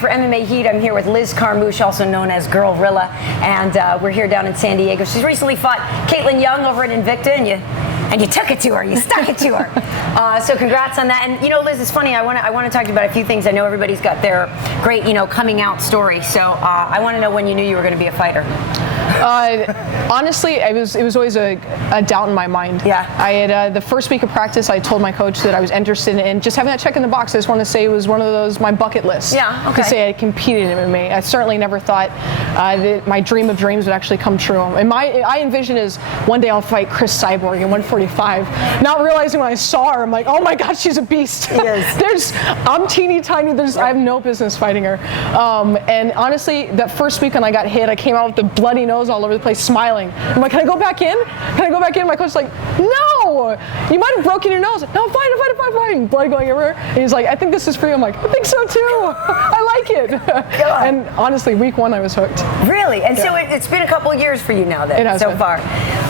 for MMA Heat. I'm here with Liz Carmouche, also known as Girl Rilla, and we're here down in San Diego. She's recently fought Caitlin Young over at Invicta, and you took it to her. You stuck it to her. So congrats on that. And Liz, it's funny. I want to talk to you about a few things. I know everybody's got their great, coming out story. So I want to know when you knew you were going to be a fighter. Honestly, it was always a doubt in my mind. Yeah. I had the first week of practice, I told my coach that I was interested in just having that check in the box. I just want to say it was one of those, my bucket list. Yeah, okay. To say I competed in MMA. I certainly never thought that my dream of dreams would actually come true. And I envision is one day I'll fight Chris Cyborg in 145. Not realizing when I saw her, I'm like, oh my God, she's a beast. Yes. I'm teeny tiny. I have no business fighting her. And honestly, that first week when I got hit, I came out with the bloody nose all over the place, smiling. I'm like, can I go back in? Can I go back in? My coach's like, no, you might have broken your nose. No, fine. Blood going everywhere. And he's like, I think this is for you. I'm like, I think so too. I like it. And honestly, week one, I was hooked. Really? And so it's been a couple of years for you now then, so far.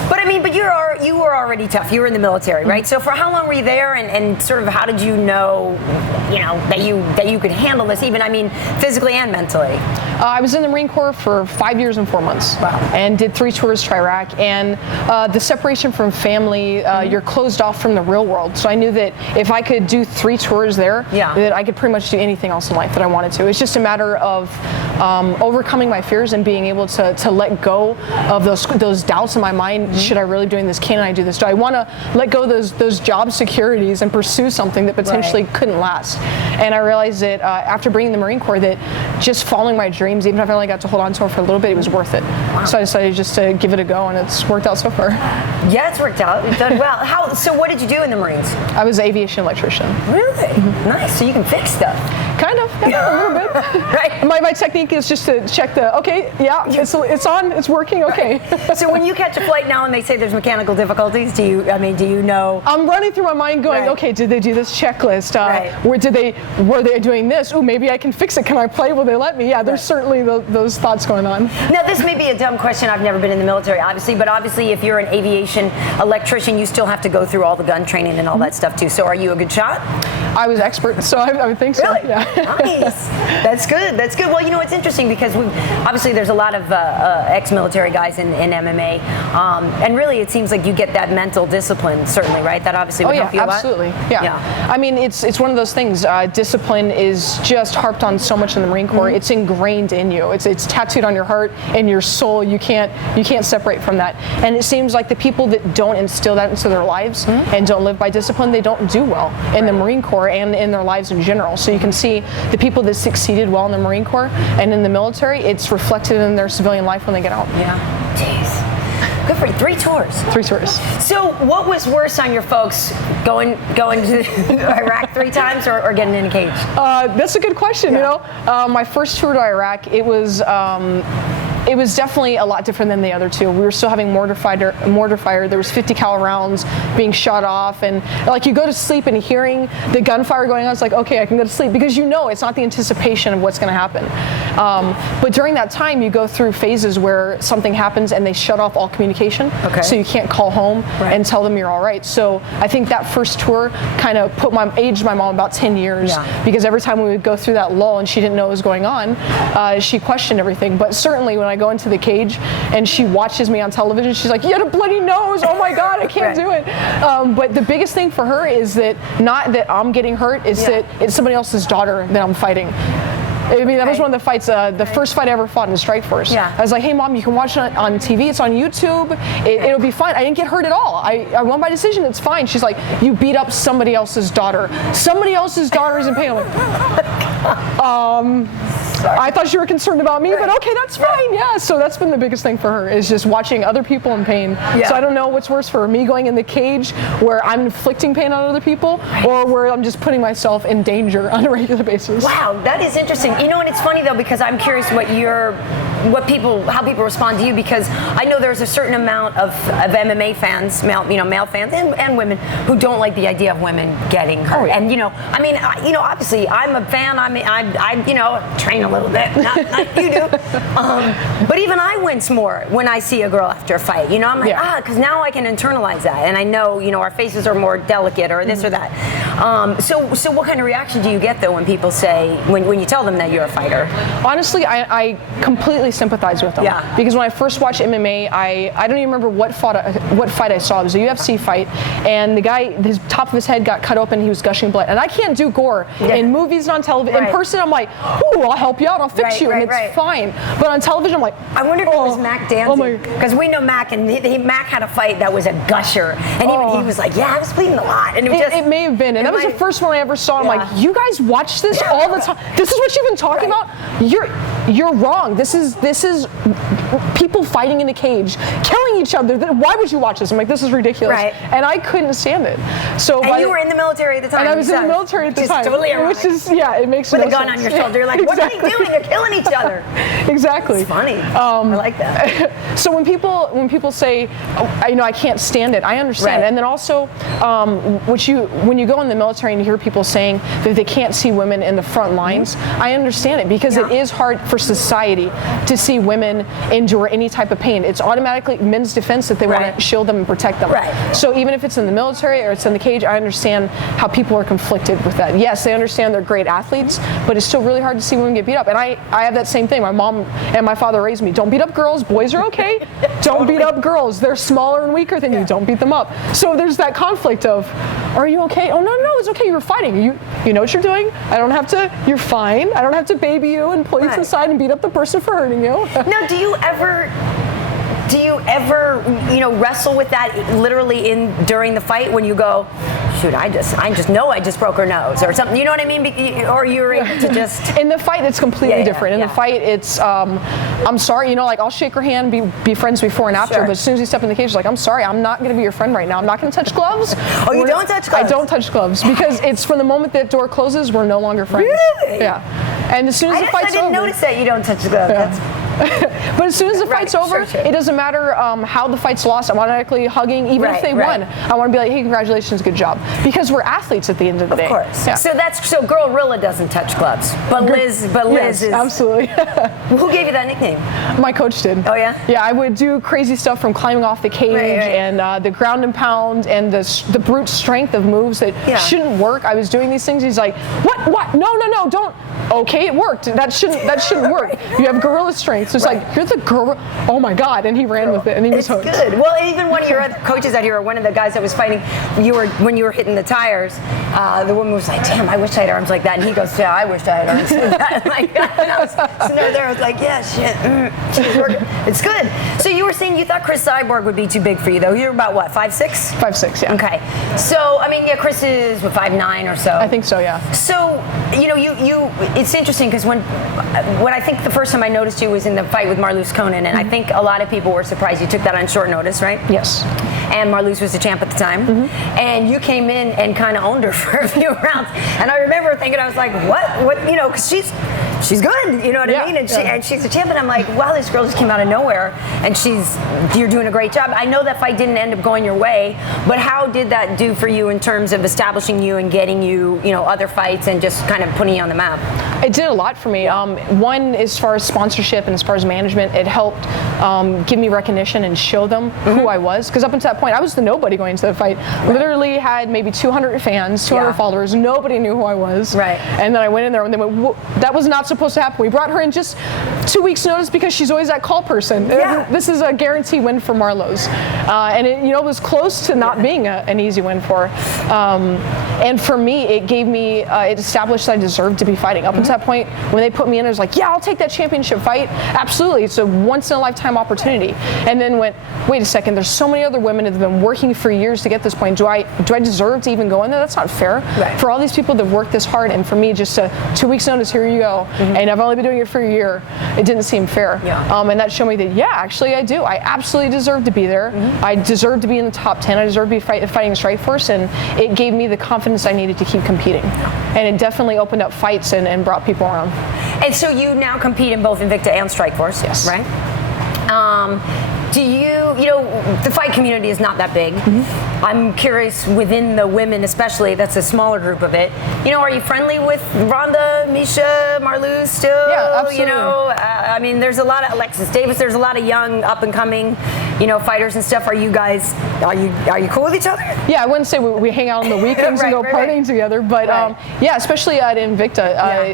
But you were already tough. You were in the military, right? So for how long were you there, and sort of how did you know, that you could handle this, even, physically and mentally? I was in the Marine Corps for 5 years and 4 months. Wow. And did 3 tours to Iraq. And the separation from family, you're closed off from the real world. So I knew that if I could do 3 tours there, that I could pretty much do anything else in life that I wanted to. It's just a matter of overcoming my fears and being able to let go of those doubts in my mind. Should I really be doing this? Can I do this? Do I want to let go of those job securities and pursue something that potentially couldn't last? And I realized that after being in the Marine Corps, that just following my dreams, even if I only got to hold on to them for a little bit, it was worth it. Wow. So I decided just to give it a go, and it's worked out so far. Yeah, it's worked out. You've done well. So what did you do in the Marines? I was an aviation electrician. Really? Nice. So you can fix stuff. Kind of, a little bit. Right. My technique is just to check it's on, it's working, okay. Right. So when you catch a flight now and they say there's mechanical difficulties, do you know? I'm running through my mind going, okay, did they do this checklist? Were they doing this? Oh, maybe I can fix it. Can I play? Will they let me? Yeah, there's certainly those thoughts going on. Now, this may be a dumb question. I've never been in the military, obviously, but obviously if you're an aviation electrician, you still have to go through all the gun training and all that stuff too. So are you a good shot? I was expert, so I would think so. Really? Yeah. Nice. That's good. Well, it's interesting because obviously there's a lot of ex-military guys in MMA, and really it seems like you get that mental discipline, certainly, right? That obviously would help you a lot. Absolutely. Yeah. It's one of those things. Discipline is just harped on so much in the Marine Corps. It's ingrained in you. It's tattooed on your heart and your soul. You can't separate from that. And it seems like the people that don't instill that into their lives and don't live by discipline, they don't do well in the Marine Corps and in their lives in general. So you can see the people that succeeded well in the Marine Corps and in the military, it's reflected in their civilian life when they get out. Yeah. Jeez. Good for you. 3 tours. 3 tours. So what was worse on your folks, going to Iraq 3 times or getting in a cage? That's a good question. My first tour to Iraq, it was definitely a lot different than the other 2. We were still having mortar fire. There was 50 cal rounds being shot off, and you go to sleep and hearing the gunfire going on, it's like, okay, I can go to sleep, because it's not the anticipation of what's going to happen. But during that time, you go through phases where something happens and they shut off all communication, so you can't call home and tell them you're all right. So I think that first tour kind of aged my mom about 10 years, because every time we would go through that lull and she didn't know what was going on, she questioned everything. But certainly when I go into the cage and she watches me on television, she's like, you had a bloody nose, oh my God, I can't do it. But the biggest thing for her is that not that I'm getting hurt, it's that it's somebody else's daughter that I'm fighting. That was one of the fights, the first fight I ever fought in the Strike Force. I was like, hey Mom, you can watch it on TV, it's on YouTube, it'll be fine. I didn't get hurt at all. I won by decision, it's fine. She's like, you beat up somebody else's daughter. Somebody else's daughter is in pain. I'm like, I thought you were concerned about me, but okay, that's fine. Yeah, so that's been the biggest thing for her, is just watching other people in pain. So I don't know what's worse for her, me going in the cage where I'm inflicting pain on other people, or where I'm just putting myself in danger on a regular basis. Wow, that is interesting. And it's funny though, because I'm curious how people respond to you, because I know there's a certain amount of MMA fans, male fans and women, who don't like the idea of women getting hurt. And obviously I'm a fan. I train a a little bit, not you do. But even I wince more when I see a girl after a fight. You know, I'm like, because now I can internalize that, and I know, you know, our faces are more delicate or this or that. So what kind of reaction do you get though when people say, when you tell them that you're a fighter? Honestly, I completely sympathize with them. Yeah. Because when I first watched MMA, I don't even remember what fight I saw. It was a UFC fight, and the guy, his top of his head got cut open. He was gushing blood, and I can't do gore in movies and on television. In person, I'm like, ooh, I'll help you out, I'll fix you, and it's fine. But on television, I'm like, I wonder if it was Mac dancing, because we know Mac, and Mac had a fight that was a gusher, and even he was like, yeah, I was bleeding a lot, and it may have been, and that was the first one I ever saw. I'm like, you guys watch this all the time. This is what you've been talking about. You're wrong. This is people fighting in a cage, killing each other. Why would you watch this? I'm like, this is ridiculous. And I couldn't stand it. So and you were in the military at the time. And I was in the military at the time. Totally ironic. Which is, it makes no sense. With a gun on your shoulder. You're like, what are they doing? They're killing each other. Exactly. It's funny. I like that. So when people say, I can't stand it, I understand. And then also, when you go in the military and you hear people saying that they can't see women in the front lines, I understand it, because it is hard for society to see women endure any type of pain. It's automatically men's defense that they want to shield them and protect them. So even if it's in the military or it's in the cage, I understand how people are conflicted with that. Yes, they understand they're great athletes, but it's still really hard to see women get beat up. And I have that same thing. My mom and my father raised me. Don't beat up girls. Boys are okay. Don't beat up girls. They're smaller and weaker than you. Don't beat them up. So there's that conflict of, are you okay? Oh, no, it's okay. You were fighting. You know what you're doing. I don't have to. You're fine. I don't have to baby you and pull you to the side and beat up the person for hurting you. Now, do you ever, wrestle with that literally during the fight when you go, shoot, I just know I just broke her nose or something, you know what I mean? Or you're able to just... In the fight, it's completely different. In the fight, it's, I'm sorry, I'll shake her hand, be friends before and after, but as soon as you step in the cage, it's like, I'm sorry, I'm not going to be your friend right now. I'm not going to touch gloves. Oh, you don't touch gloves? I don't touch gloves, because it's from the moment that door closes, we're no longer friends. Really? Yeah. And as soon as the fight's over... I didn't notice that you don't touch gloves. But as soon as the fight's over, it doesn't matter how the fight's lost. I'm automatically hugging, even if they won. I want to be like, hey, congratulations, good job, because we're athletes at the end of the day. Of course. Yeah. So Girl Rilla doesn't touch gloves, but Liz is absolutely. Who gave you that nickname? My coach did. Oh yeah. Yeah, I would do crazy stuff from climbing off the cage and the ground and pound and the brute strength of moves that shouldn't work. I was doing these things. He's like, what? No, don't. Okay, it worked. That shouldn't work. You have gorilla strength. So it's like, you're the gorilla. Oh my God! And he ran with it, and he was hooked. Good. Well, even one of your other coaches out here, or one of the guys that was fighting, when you were hitting the tires, the woman was like, "Damn, I wish I had arms like that." And he goes, "Yeah, I wish I had arms like that." Like, and I was sitting there, I was like, "Yeah, shit, she's working. It's good." So you were saying you thought Chris Cyborg would be too big for you, though. You're about what, 5'6"? 5'6", yeah. Okay. So I mean, Chris is 5'9" or so. I think so, yeah. So it's interesting because when I think the first time I noticed you was in the fight with Marloes Conan, and I think a lot of people were surprised you took that on short notice, right? Yes. And Marloes was the champ at the time, and you came in and kind of owned her for a few rounds. And I remember thinking, I was like, what? Because she's good, you know what I mean? And she's a champ, and I'm like, wow, this girl just came out of nowhere, and you're doing a great job. I know that fight didn't end up going your way, but how did that do for you in terms of establishing you and getting you, other fights and just kind of putting you on the map? It did a lot for me. One, as far as sponsorship and as far as management, it helped give me recognition and show them who I was. Because up until that point, I was the nobody going into the fight. Literally had maybe 200 fans, 200 followers. Nobody knew who I was. Right. And then I went in there and they went, that was not supposed to happen. We brought her in just 2 weeks' notice because she's always that call person. Yeah. This is a guarantee win for Marloes. And it was close to not being an easy win for her. And for me, it gave me, it established that I deserved to be fighting. Up until that point, when they put me in, I was like, yeah, I'll take that championship fight. Absolutely. It's a once-in-a-lifetime opportunity. And then went, wait a second, there's so many other women that have been working for years to get this point. Do I deserve to even go in there? That's not fair. Right. For all these people that have worked this hard, and for me, just 2 weeks notice, here you go. And I've only been doing it for a year. It didn't seem fair. Yeah. And that showed me that, actually I do. I absolutely deserve to be there. I deserve to be in the top 10. I deserve to be fighting Strikeforce, and it gave me the confidence I needed to keep competing. And it definitely opened up fights and brought people around. And so you now compete in both Invicta and Strikeforce, yes, right? Do you know, the fight community is not that big. I'm curious, within the women especially, that's a smaller group of it. You know, are you friendly with Ronda, Misha, Marloes still? Yeah, absolutely. You know, I mean, there's a lot of Alexis Davis. There's a lot of young, up and coming, you know, fighters and stuff. Are you guys? Are you cool with each other? Yeah, I wouldn't say we hang out on the weekends and go partying together, but yeah, especially at Invicta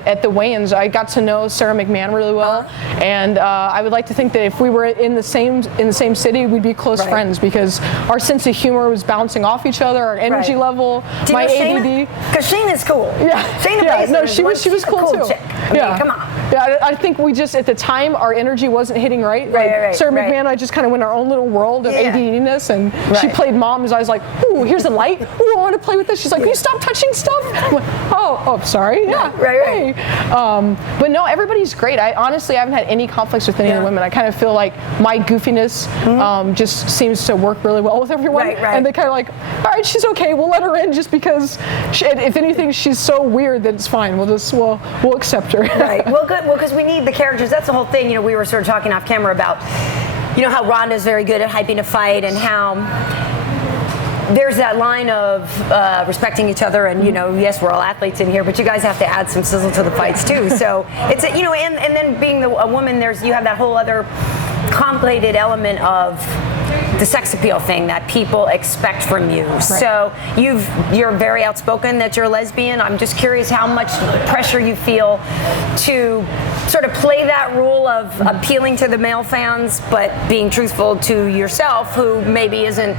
at the weigh-ins, I got to know Sarah McMahon really well, and I would like to think that if we were in the same city, we'd be close friends, because our sense of humor was bouncing off each other, our energy level, my ADD. Because Shayna's cool. Yeah, Shayna no, she was cool too. Chick. I mean, come on. Yeah, I think we just, at the time, our energy wasn't hitting right. Sarah McMahon and I just kind of went our own little world of ADD-ness, and she played moms. I was like, ooh, here's a light. Ooh, I want to play with this. She's like, can you stop touching stuff? I'm like, oh, sorry. Yeah, hey. But no, everybody's great. I honestly haven't had any conflicts with any of the women. I kind of feel like my goofiness just seems to work really well with everyone. And they kind of like, all right, she's okay. We'll let her in just because, if anything, she's so weird that it's fine. We'll accept her. Well, good. Well, because we need the characters. That's the whole thing. You know, we were sort of talking off camera about, you know, how Ronda's very good at hyping a fight, and how there's that line of respecting each other, and, you know, yes, we're all athletes in here, but you guys have to add some sizzle to the fights too. So it's you know, and then being a woman, you have that whole other complicated element of the sex appeal thing that people expect from you. So you're very outspoken that you're a lesbian. I'm just curious how much pressure you feel to sort of play that role of appealing to the male fans, but being truthful to yourself, who maybe isn't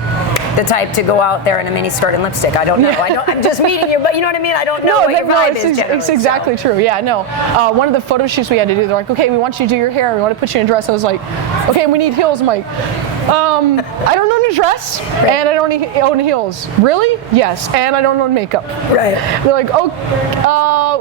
the type to go out there in a mini skirt and lipstick. I don't know. I'm just meeting you, but you know what I mean? I don't know what your vibe is generally. It's exactly true. Yeah, no. One of the photo shoots we had to do, they're like, okay, we want you to do your hair. We want to put you in a dress. I was like, okay, we need heels. I'm like, I don't own a dress, and I don't own heels. Really? Yes. And I don't own makeup. They're like, oh,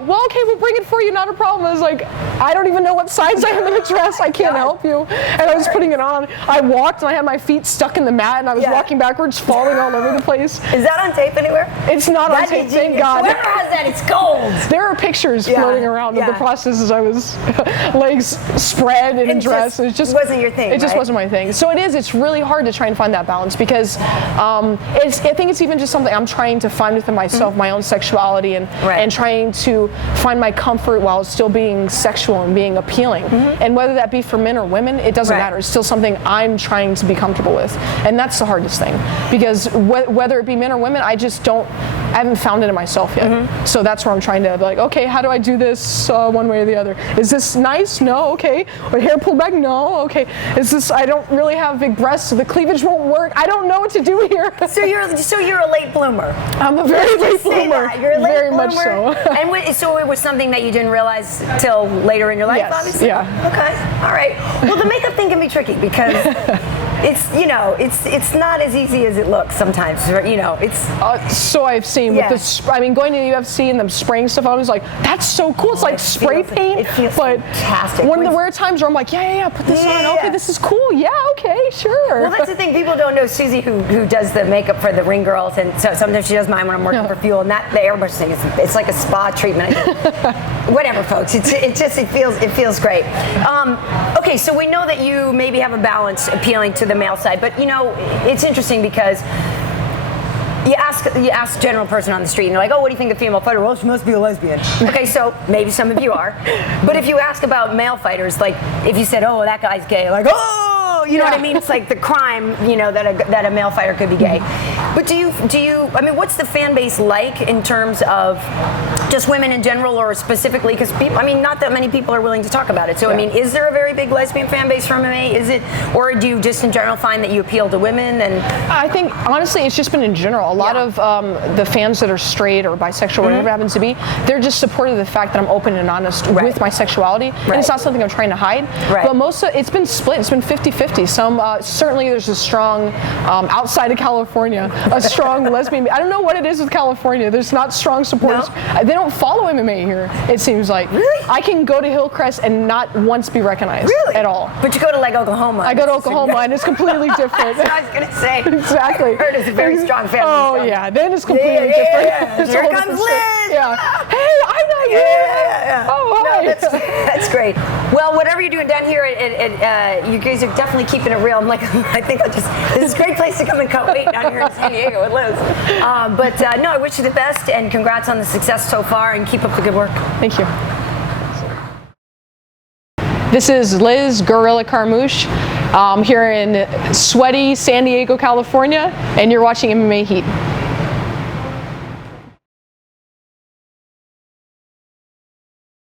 well, okay, we'll bring it for you. Not a problem. I was like, I don't even know what size I am in a dress. I can't help you. And I was putting it on. I walked, and I had my feet stuck in the mat, and I was walking backwards, falling all over the place. Is that on tape anywhere? It's not on tape, thank God. Where has that? It's gold. There are pictures floating around of the process as I was legs spread in a dress. It just wasn't your thing. It just wasn't my thing. So it's really hard to try and find that balance, because I think it's even just something I'm trying to find within myself, my own sexuality, and trying to find my comfort while still being sexual and being appealing. And whether that be for men or women, it doesn't matter. It's still something I'm trying to be comfortable with. And that's the hardest thing, because whether it be men or women, I haven't found it in myself yet. So that's where I'm trying to be like, okay, how do I do this one way or the other? Is this nice? No. Okay. Or hair pulled back? No. Okay. Is this, I don't really have big breasts, so the cleavage won't work. I don't know what to do here. So you're a late bloomer. I'm a very late bloomer. You're a late very bloomer. Much so. And so it was something that you didn't realize till later in your life, obviously? Yeah. Okay. All right. Well, the makeup thing can be tricky, because it's not as easy as it looks sometimes. You know, it's so I've seen with going to the UFC and them spraying stuff. I was like, that's so cool. It's like spray paint. It feels fantastic. There were times where I'm like, yeah, put this on. Okay, this is cool. Yeah, okay, sure. Well, that's the thing. People don't know Susie, who does the makeup for the ring girls, and so sometimes she does mine when I'm working for Fuel. And the airbrush thing it's like a spa treatment. Whatever, folks. It feels great. Okay, so we know that you maybe have a balance appealing to the male side, but you know, it's interesting because you ask a general person on the street, and they're like, oh, what do you think of female fighter? Well, she must be a lesbian. Okay, so maybe some of you are, but if you ask about male fighters, like if you said, oh, that guy's gay, like, oh, you know what I mean? It's like the crime, you know, that a male fighter could be gay. But do you? I mean, what's the fan base like in terms of just women in general, or specifically? Because not that many people are willing to talk about it. So I mean, is there a very big lesbian fan base for MMA? Is it, or do you just in general find that you appeal to women? And I think honestly, it's just been in general. A lot of the fans that are straight or bisexual, whatever it happens to be, they're just supportive of the fact that I'm open and honest with my sexuality, and it's not something I'm trying to hide. But most of it's been split. It's been 50-50. Some certainly there's a strong outside of California, a strong lesbian. I don't know what it is with California. There's not strong supporters. No? They don't follow MMA here. It seems like I can go to Hillcrest and not once be recognized at all. But you go to like Oklahoma. I go to Oklahoma and it's completely different. That's what I was gonna say. Exactly. I heard it's a very strong family. Oh yeah, then it's completely different. Here comes Liz. Yeah. Hey, I know you. Yeah. Oh, hi. No, that's great. Well, whatever you're doing down here, you guys are definitely keeping it real. I'm like, I think this is a great place to come and cut weight down here in San Diego with Liz. No, I wish you the best, and congrats on the success so far, and keep up the good work. Thank you. This is Liz Carmouche here in sweaty San Diego, California, and you're watching MMA Heat.